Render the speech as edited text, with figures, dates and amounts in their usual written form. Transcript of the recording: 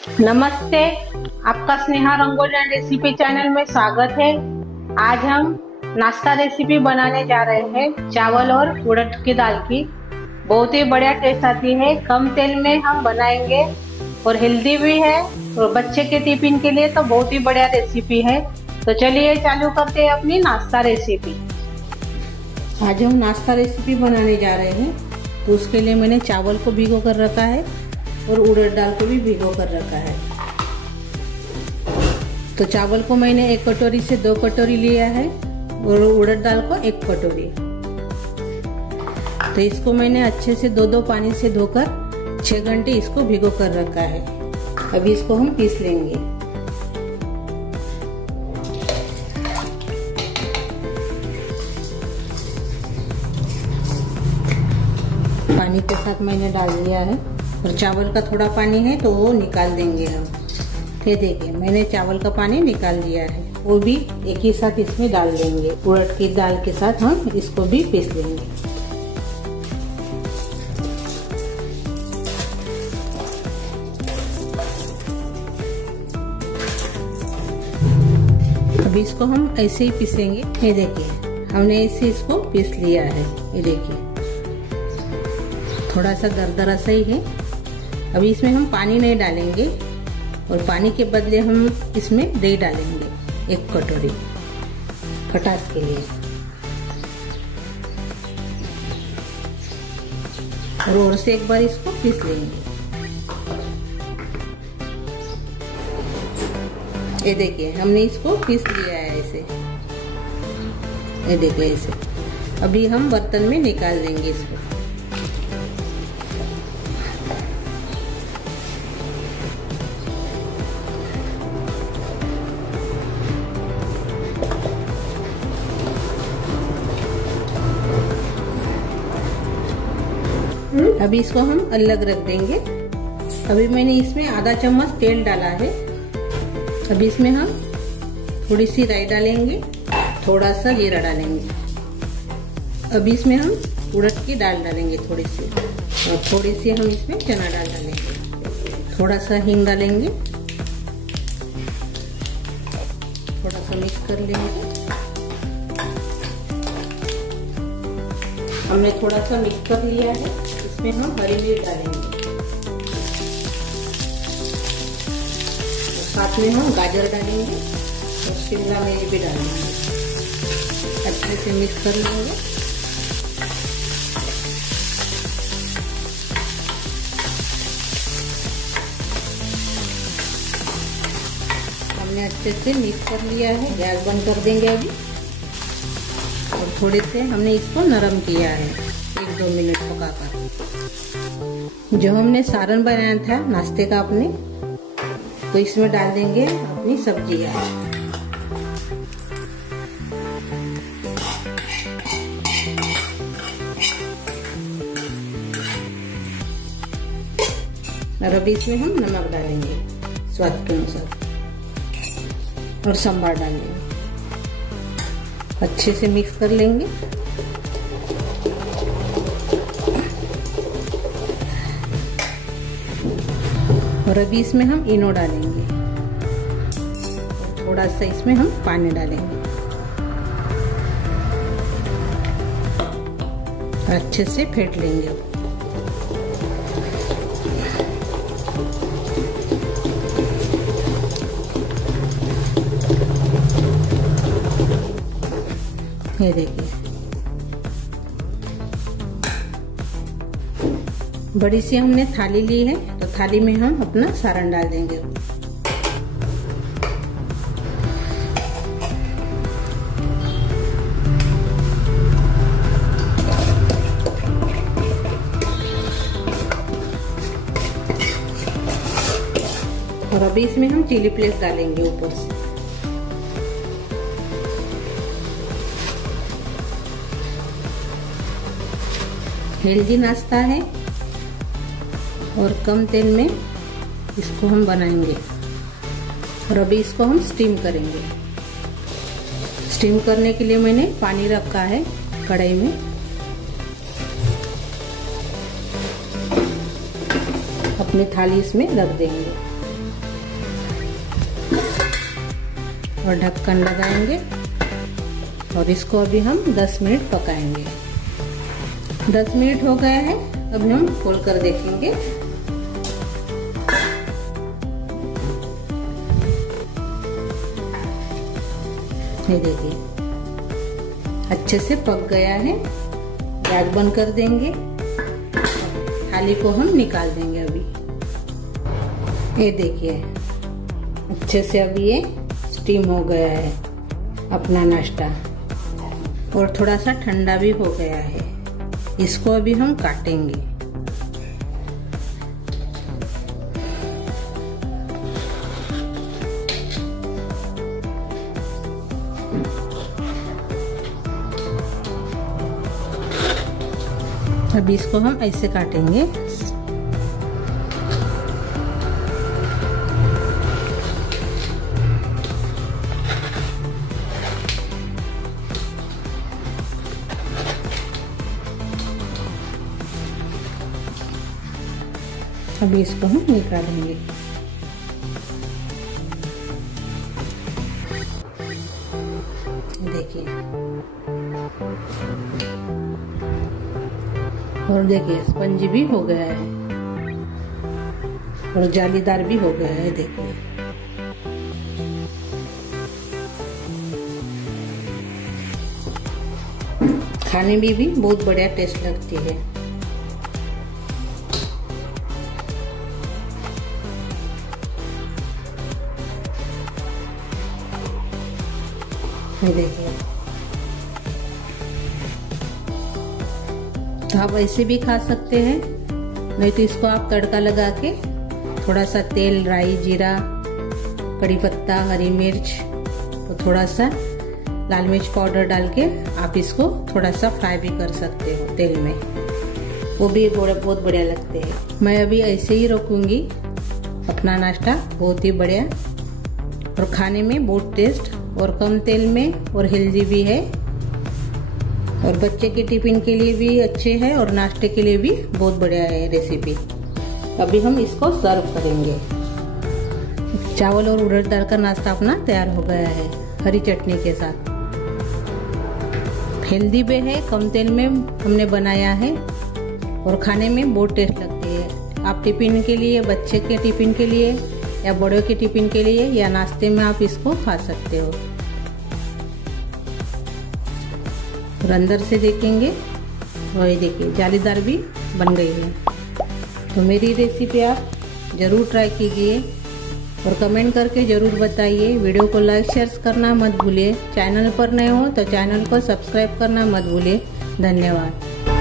नमस्ते, आपका Sneha rangoli and recipe channel में स्वागत है। आज हम नाश्ता रेसिपी बनाने जा रहे हैं चावल और उड़द की दाल की। बहुत ही बढ़िया टेस्ट आती है, कम तेल में हम बनाएंगे और हेल्दी भी है और बच्चे के टिफिन के लिए तो बहुत ही बढ़िया रेसिपी है। तो चलिए चालू करते हैं अपनी नाश्ता रेसिपी। आज हम नाश्ता रेसिपी बनाने जा रहे हैं, तो उसके लिए मैंने चावल को भिगो कर रखा है और उड़द दाल को भी भिगो कर रखा है। तो चावल को मैंने 1 कटोरी से 2 कटोरी लिया है और उड़द दाल को 1 कटोरी। तो इसको मैंने अच्छे से 2-2 पानी से धोकर 6 घंटे इसको भिगो कर रखा है। अभी इसको हम पीस लेंगे। पानी के साथ मैंने डाल दिया है और चावल का थोड़ा पानी है तो वो निकाल देंगे हम। ये देखिए मैंने चावल का पानी निकाल दिया है, वो भी एक ही साथ इसमें डाल देंगे। उड़द की दाल के साथ हम इसको भी पीस लेंगे। अभी इसको हम ऐसे ही पीसेंगे। ये देखिए हमने ऐसे इसको पीस लिया है। ये देखिए थोड़ा सा दरदरा सा ही है। अभी इसमें हम पानी नहीं डालेंगे और पानी के बदले हम इसमें दही डालेंगे 1 कटोरी खटास के लिए। और से एक बार इसको पीस लेंगे। ये देखिए हमने इसको पीस लिया है ऐसे। ये देखिए ऐसे। अभी हम बर्तन में निकाल देंगे इसको। अभी इसको हम अलग रख देंगे। अभी मैंने इसमें आधा चम्मच तेल डाला है। अभी इसमें हम थोड़ी सी राई डालेंगे, थोड़ा सा जीरा डालेंगे। अभी इसमें हम उड़द की दाल डालेंगे थोड़ी सी, और थोड़ी सी हम इसमें चना दाल डालेंगे। थोड़ा सा हींग डालेंगे, थोड़ा सा मिक्स कर लेंगे। हमने थोड़ा सा मिक्स कर लिया है। इसमें हम हरी मिर्च डालेंगे और साथ में हम गाजर डालेंगे और शिमला मिर्च भी डालेंगे। अच्छे से मिक्स कर लेंगे। हमने अच्छे से मिक्स कर लिया है। गैस बंद कर देंगे अभी। और थोड़े से हमने इसको नरम किया है 1-2 मिनट पकाकर। जो हमने सारण बनाया था नाश्ते का अपने, तो इसमें डाल देंगे अपनी सब्जियां। और अभी इसमें हम नमक डालेंगे स्वाद के अनुसार और सांभर डालेंगे। अच्छे से मिक्स कर लेंगे। और अभी इसमें हम इनो डालेंगे और थोड़ा सा इसमें हम पानी डालेंगे। अच्छे से फेंट लेंगे। ये देखिए बड़ी सी हमने थाली ली है, तो थाली में हम अपना सारण डाल देंगे। और अभी इसमें हम चिली फ्लेक्स डालेंगे ऊपर से। हेल्दी नाश्ता है और कम तेल में इसको हम बनाएंगे। और अभी इसको हम स्टीम करेंगे। स्टीम करने के लिए मैंने पानी रखा है कढ़ाई में। अपनी थाली इसमें रख देंगे। और ढक्कन लगाएंगे और इसको अभी हम 10 मिनट पकाएंगे। 10 मिनट हो गया है, अभी हम खोल कर देखेंगे। ये देखिए अच्छे से पक गया है। गैस बंद कर देंगे, थाली को हम निकाल देंगे। अभी ये देखिए अच्छे से अभी ये स्टीम हो गया है अपना नाश्ता, और थोड़ा सा ठंडा भी हो गया है। इसको अभी हम काटेंगे। अभी इसको हम ऐसे काटेंगे। अभी इसको हम निकालेंगे। देखिए, और देखिए स्पंजी भी हो गया है और जालीदार भी हो गया है। देखिए खाने में भी बहुत बढ़िया टेस्ट लगती है। देखिए, तो आप ऐसे भी खा सकते हैं, नहीं तो इसको आप तड़का लगा के थोड़ा सा तेल, राई, जीरा, कड़ी पत्ता, हरी मिर्च और थोड़ा सा लाल मिर्च पाउडर डाल के आप इसको थोड़ा सा फ्राई भी कर सकते हो तेल में, वो भी बहुत बढ़िया लगते हैं। मैं अभी ऐसे ही रखूंगी अपना नाश्ता, बहुत ही बढ़िया और खाने में बहुत टेस्ट और कम तेल में और हेल्दी भी है, और बच्चे के टिफिन के लिए भी अच्छे है और नाश्ते के लिए भी बहुत बढ़िया है रेसिपी। अभी हम इसको सर्व करेंगे। चावल और उड़द दाल का नाश्ता अपना तैयार हो गया है हरी चटनी के साथ। हेल्दी भी है, कम तेल में हमने बनाया है और खाने में बहुत टेस्ट लगती है। आप टिफिन के लिए, बच्चे के टिफिन के लिए या बड़ों के टिफिन के लिए या नाश्ते में आप इसको खा सकते हो। और अंदर से देखेंगे और ये देखिए जालीदार भी बन गई है। तो मेरी रेसिपी आप ज़रूर ट्राई कीजिए और कमेंट करके ज़रूर बताइए। वीडियो को लाइक शेयर करना मत भूलिए। चैनल पर नए हो तो चैनल को सब्सक्राइब करना मत भूलिए। धन्यवाद।